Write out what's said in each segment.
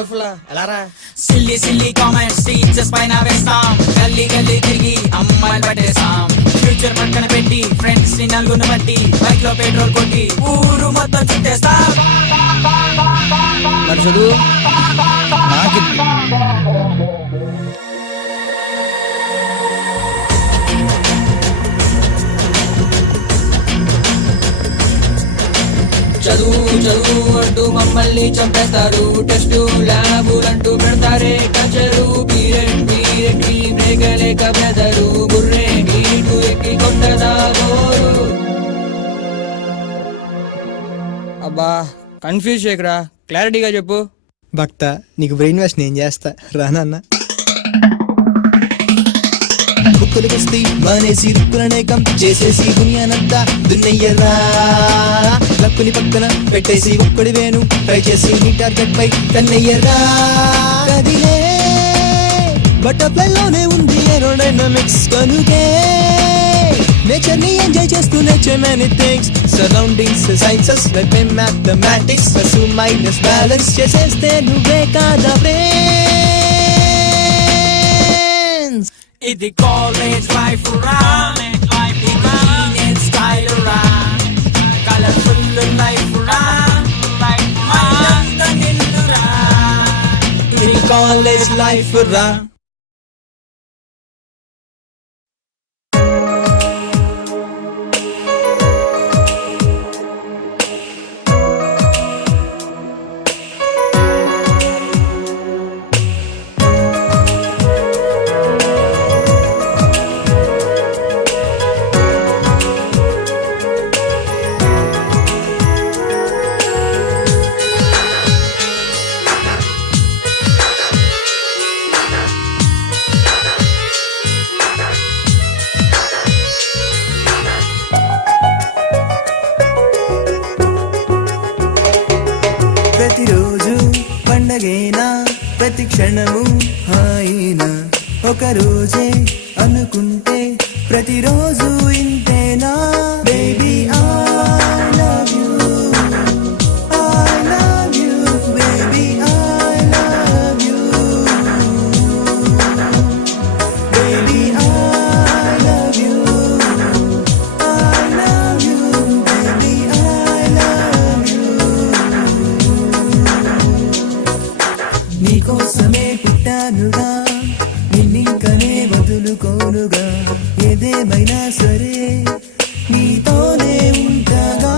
Powerful ఎలారా silly silly comments teachers పైన వేస్తాం, గల్లీ గల్లీ తిరిగి అమ్మాయిలు పట్టేస్తాం. ఫ్యూచర్ పక్కన పెట్టి ఫ్రెండ్స్ ని నలుగురు బట్టి బైక్ లో పెట్రోల్ కొట్టి ఊరు మొత్తం చుట్టేస్తాం. మరి చదువు నాకు చదువు చదువు అంటూ మమ్మల్ని చంపేస్తారు. టెస్ట్ ల్యాబులంటూ పెడతారే టచరు. పీరియడ్ పీరియడ్ కి బ్రేక్ లేక బెదరు. బుర్రే హీటు ఎక్కి కొట్టదా గోరు. అబ్బా కన్ఫ్యూజ్ చేయకురా, క్లారిటీగా చెప్పు. భక్త నీకు బ్రెయిన్ వాష్ నేను చేస్తా రానన్న. బుక్కులకొస్తే మానేసి రుక్కులనేకం చేసేసి దునియానంతా దున్నయ్యరా. లక్కుని పక్కన పెట్టేసి ఒక్కడి వేను ట్రై చేసి నీ టార్గెట్ పై కన్నయ్యరా. కదిలే బటర్ఫ్లై లోనే ఉంది ఏరోడైనమిక్స్ కనుకే నేచర్ ని ఎంజాయ్ చేస్తూ nature many things surroundings sciences web mathematics plus minus balance చేసేస్తే నువ్వే కాదా ఫ్రెండ్స్. ఇది కాలేజ్ లైఫ్ రా, టీనేజ్ స్టైల్ రా, కలర్ఫుల్ లైఫ్ రా, మైండ్ నిన్ను రా. ఇది కాలేజ్ లైఫ్ రా. ప్రతిరోజు పండగేనా, ప్రతి క్షణము హాయినా. ఒక రోజే అనుకుంటే ప్రతిరోజు ఇంతేనా. Baby I love you, I love you, baby I love you, baby I love you, I love you, baby I love you. నీకోసమే పుట్టానుగా, నిన్నింకనే వదులుకోనుగా. ఏదేమైనా సరే నీతోనే ఉంటాగా.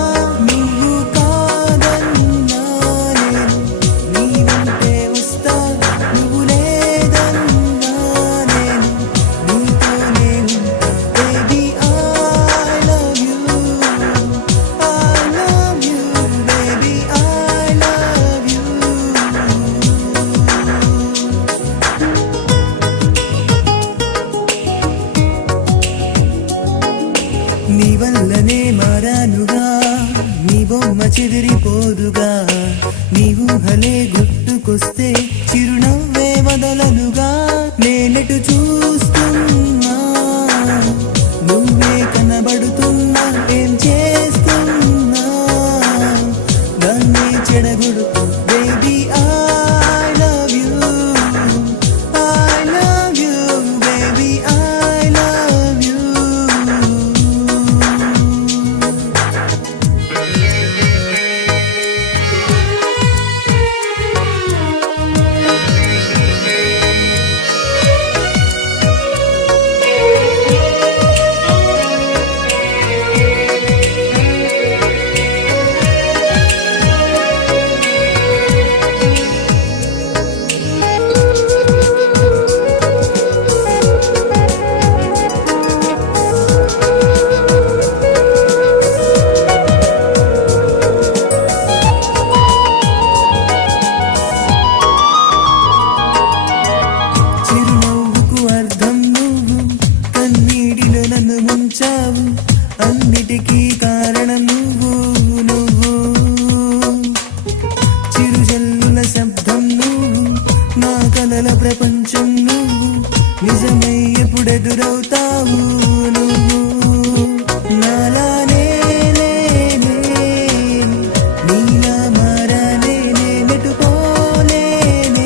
నువ్వు కాదన్నా నేను నీ వెంటే వస్తా, నువ్వు లేదన్నా నేను నీతోనే ఉంటా. Baby I love you, I love you, baby I love you. నీ వల్లనే మారానుగా, నీ బొమ్మ చెదిరిపోదుగా. నీ ఊహలే గుర్తుకొస్తే చిరునవ్వే వదలనుగా. నేనెటు చూస్తున్నా నువ్వే కనబడుతున్నా. ఏం చేస్తున్నా దాన్ని చెడగొడుతూ. Baby I love you, I love you, baby I love you. చిరునవ్వుకు అర్థం నువ్వు, కన్నీటిలో నన్ను ముంచావు. అన్నిటికీ కారణం నువ్వు, నువ్వు. చిరుజల్లుల శబ్దం నువ్వు, నా కలల ప్రపంచం నువ్వు. నిజమై ఎప్పుడెదురవుతావు నువ్వు. నాలానే నీలా మారానే, నెట్టుకోలేనే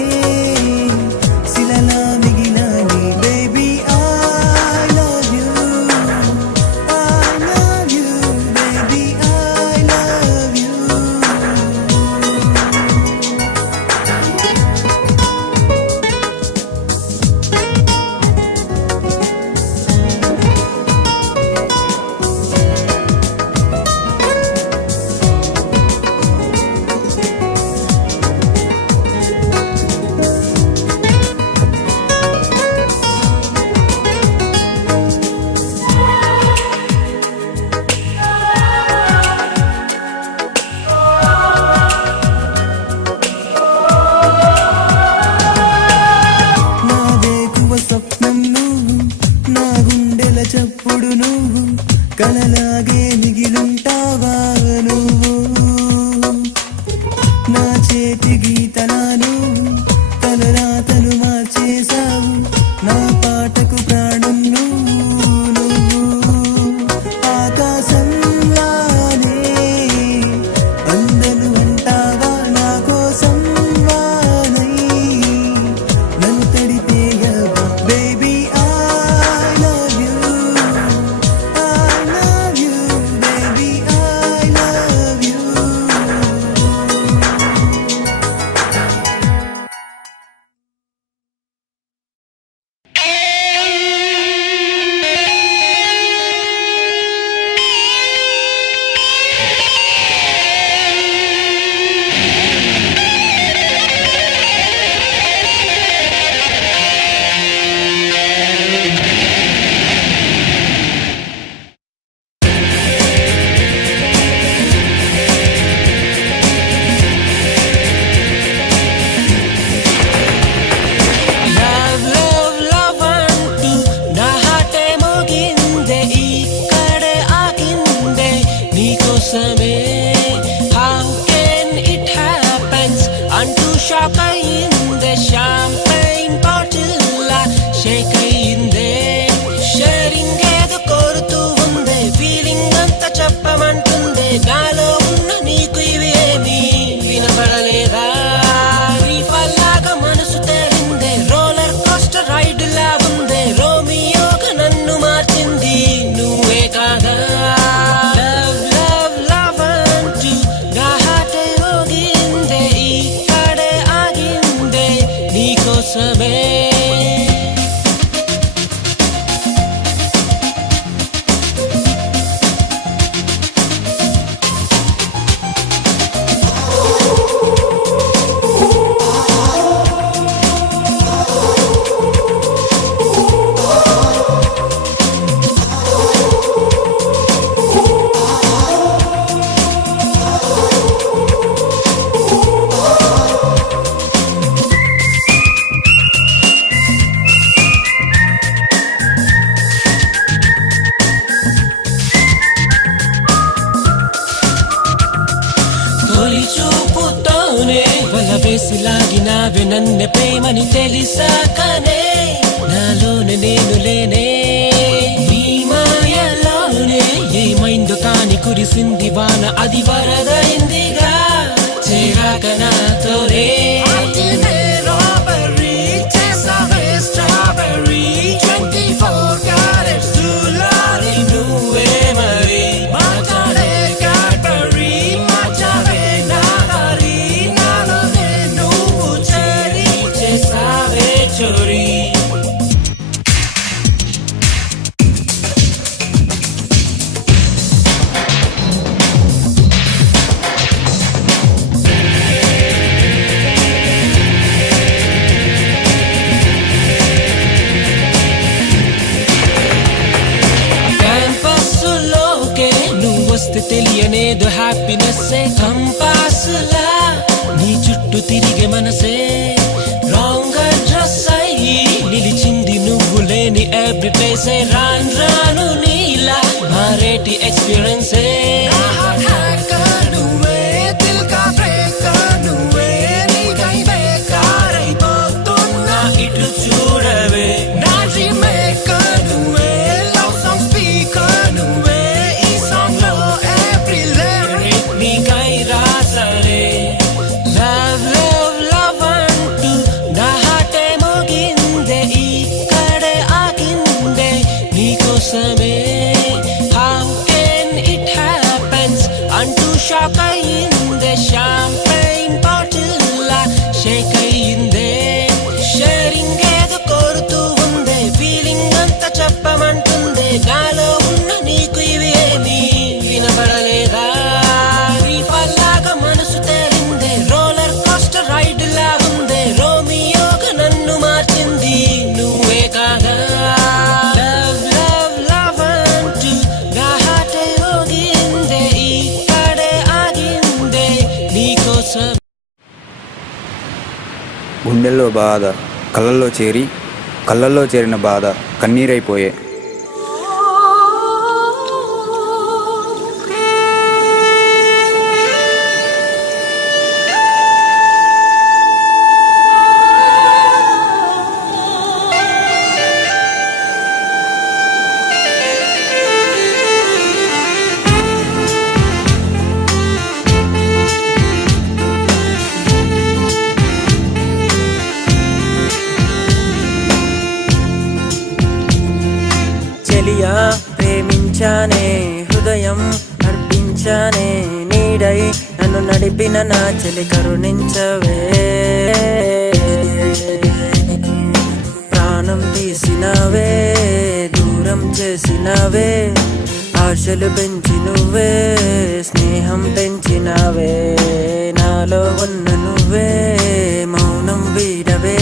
నీకోసమే తొలి చూపుతోనే వల వేసి లాగినావే నన్ను ప్రేమని తెలిసాకనే నాలోనే నేను లేనే నీ మాయలోనే ఏమైందో కాని కురిసింది వాన అది వరదైందిగా చేరాక నాతోనే నువ్వే మరి మాట్లాడే కాడ్బరీ మార్చావే నాదారి నాలోనే నువ్వు చేరి చేసావే చోరీ క్యాంపస్లోకే నువ్వొస్తే తెలియనేదో హ్యాపీనెస్ కంపాస్లా నీ చుట్టూ తిరిగే మనసే రాంగ్ అడ్రస్ అయ్యి నిలిచింది నువ్వు లేని ఎవ్రీ ప్లేస్ రాను రాను నీలా మారేటి ఎక్స్పీరియన్సే నువ్వే దిల్ కా బ్రేకర్ నువ్వే నీకై బేకారైపోతున్నా ఇట్లు చూడవే నా డ్రీమ్ మేకర్ నువ్వే లవ్ సాంగ్ స్పీకర్ నువ్వే ఈ సాంగ్ లో ఎవ్రీ లిరిక్ నీకై రాసరే లవ్ లవ్ లవ్ అంటూ నా హార్టే మోగిందే ఇక్కడే ఆగిందే నీకోసమే హౌ కెన్ ఇట్ హ్యాపెన్స్ అంటూ షాక్ అయ్యిందే షాంపైన్ బాటిల్ లా షేక్ అయ్యిందే షేరింగ్ ఏదో కోరుతూ ఉందే ఫీలింగ్ అంతా చెప్పమంటుందే నాలో ఉన్న నీకు ఇవి ఏమీ వినబడలేదా రీఫల్లాగా మనసు తేలిందే రోలర్ కోస్టర్ రైడ్ లా ఉందే రోమియోగా నన్ను మార్చింది నువ్వే కాదా లవ్ లవ్ లవ్ అంటూ నా హార్టే మోగిందే ఇక్కడే ఆగిందే నీకోసం గుండెల్లో బాధ కళ్ళల్లో చేరిన బాధ కన్నీరైపోయే చెలియా ప్రేమించానే హృదయం అర్పించానే నీడై నన్ను నడిపిన నా చెలి కరుణించవే ప్రాణం తీసినవే దూరం చేసినవే ఆశలు పెంచి నువ్వే స్నేహం పెంచినవే నాలో ఉన్న నువ్వే మౌనం వీడవే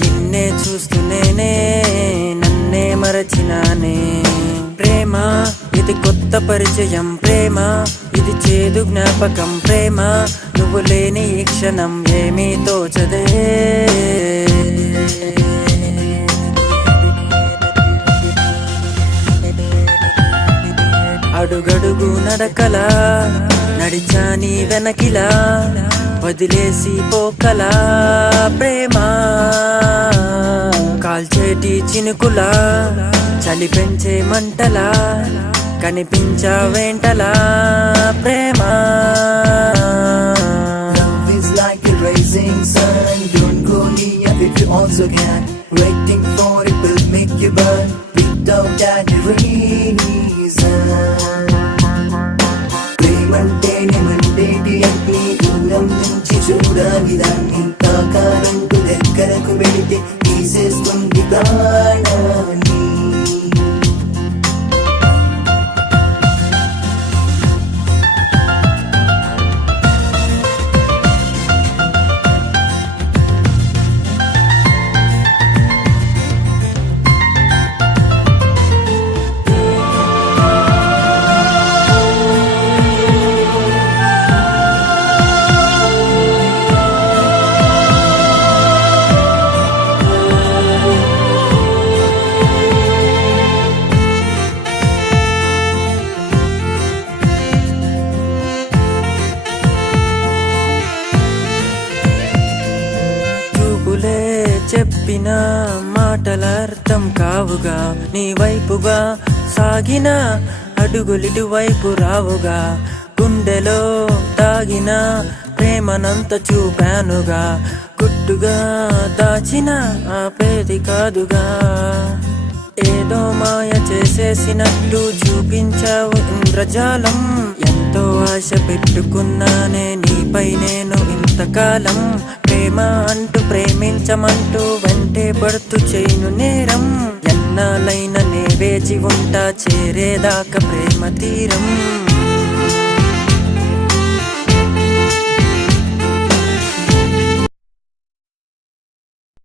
నిన్నే చూస్తూనేనే నన్నే మరచినానే ప్రేమ ఇది కొత్త పరిచయం ప్రేమ ఇది చేదు జ్ఞాపకం ప్రేమ నువ్వు లేని ఈ క్షణం ఏమీ తోచదే అడుగడుగు నడకలా నడిచా నీ వెనకిలా వదిలేసి పోకలా ప్రేమ కాల్చేటి చినుకులా చలి పెంచే మంటలా కనిపించావేంటలా ప్రేమ Love is like a rising sun. Don't go near if you also can. Waiting for it will make you burn without any reason. ప్రేమంటేనే మండేటి అగ్ని దూరం నుంచి చూడాలి దాన్ని తాకాలంటూ దగ్గరకు చెప్పిన మాటల అర్థం కావుగా, నీ వైపుగా సాగిన అడుగులిటు వైపు రావుగా, గుండెలో దాగిన ప్రేమనంత చూపానుగా, గుట్టుగా దాచిన ఆపేది కాదుగా. ఏదో మాయ చేసేసినట్టు చూపించావు ఇంద్రజాలం, ఎంతో ఆశ పెట్టుకున్నానే నీపై నేను ఇంతకాలం. ప్రేమ అంటూ ప్రేమించమంటూ వెంటే పడుతూ చేయను నేరం, ఎన్నాళ్ళైనా నే వేచి ఉంటా చేరేదాకా ప్రేమ తీరం.